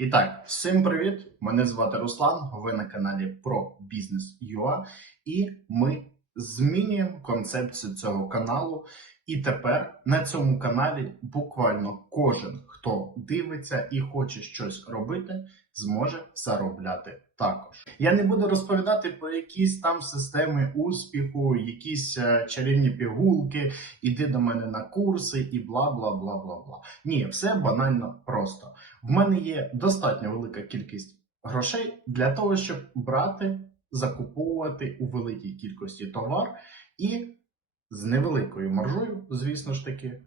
І так, всім привіт! Мене звати Руслан. Ви на каналі про бізнес Юа, і ми змінюємо концепцію цього каналу. І тепер на цьому каналі буквально кожен, хто дивиться і хоче щось робити, зможе заробляти також. Я не буду розповідати про якісь там системи успіху, якісь е, чарівні пігулки, іди до мене на курси і бла бла бла бла бла. Ні, все банально просто. В мене є достатньо велика кількість грошей для того, щоб брати, закуповувати у великій кількості товар і з невеликою маржою, звісно ж таки,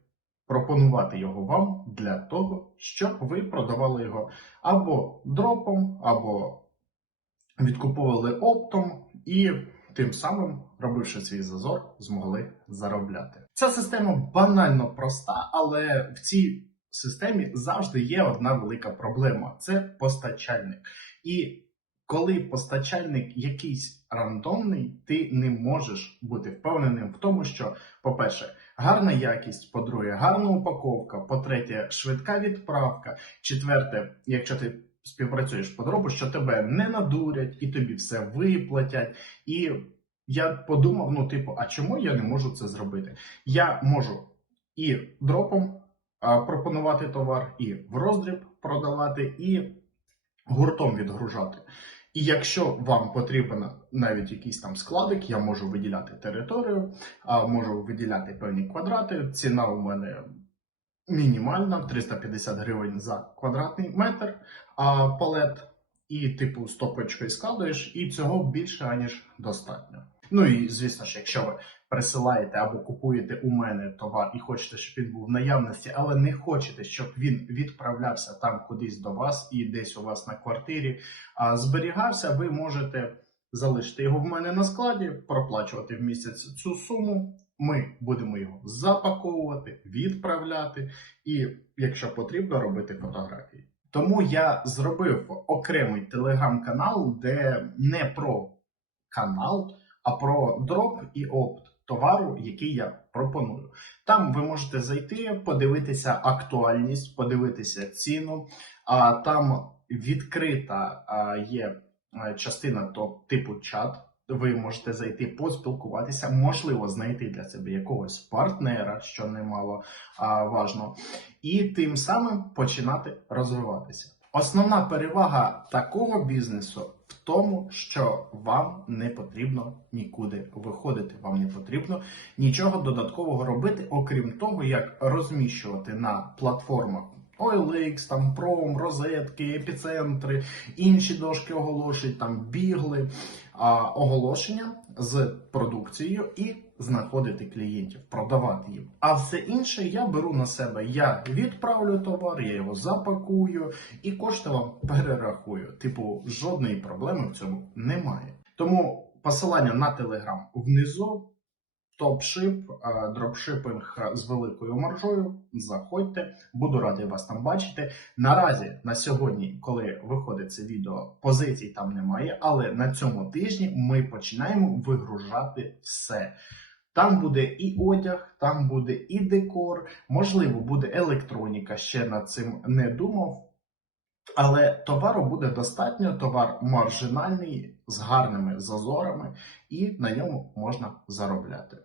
пропонувати його вам для того, щоб ви продавали його або дропом, або відкуповували оптом і тим самим, робивши свій зазор, змогли заробляти. Ця система банально проста, але в цій системі завжди є одна велика проблема: це постачальник. І коли постачальник якийсь рандомний, ти не можеш бути впевненим в тому, що, по-перше, гарна якість, по-друге, гарна упаковка, по-третє, швидка відправка. Четверте, якщо ти співпрацюєш по дропу, що тебе не надурять і тобі все виплатять. І я подумав: ну, типу, а чому я не можу це зробити? Я можу і дропом пропонувати товар, і в роздріб продавати, і гуртом відгружати. І якщо вам потрібен навіть якийсь там складик, я можу виділяти територію, можу виділяти певні квадрати. Ціна у мене мінімальна 350 гривень за квадратний метр, палет, і типу стопочкою складуєш, і цього більше аніж достатньо. Ну і звісно ж, якщо ви присилаєте або купуєте у мене товар і хочете, щоб він був в наявності, але не хочете, щоб він відправлявся там кудись до вас і десь у вас на квартирі, а зберігався, ви можете залишити його в мене на складі, проплачувати в місяць цю суму. Ми будемо його запаковувати, відправляти, і, якщо потрібно, робити фотографії. Тому я зробив окремий телеграм-канал, де не про канал, а про дроп і опт товару, який я пропоную. Там ви можете зайти, подивитися актуальність, подивитися ціну. А там відкрита є частина то типу чат. Ви можете зайти поспілкуватися, можливо, знайти для себе якогось партнера, що немало а, важно, і тим самим починати розвиватися. Основна перевага такого бізнесу в тому, що вам не потрібно нікуди виходити, вам не потрібно нічого додаткового робити, окрім того, як розміщувати на платформах OLX, там Prom, розетки, епіцентри, інші дошки оголошень, там бігли а, оголошення з продукцією і знаходити клієнтів, продавати їм. А все інше я беру на себе. Я відправлю товар, я його запакую і кошти вам перерахую. Типу, жодної проблеми в цьому немає. Тому посилання на телеграм внизу. Топшип, е, дропшипинг з великою маржою. Заходьте, буду радий вас там бачити. Наразі на сьогодні, коли виходить це відео, позицій там немає, але на цьому тижні ми починаємо вигружати все. Там буде і одяг, там буде і декор, можливо, буде електроніка. Ще над цим не думав. Але товару буде достатньо, товар маржинальний з гарними зазорами, і на ньому можна заробляти.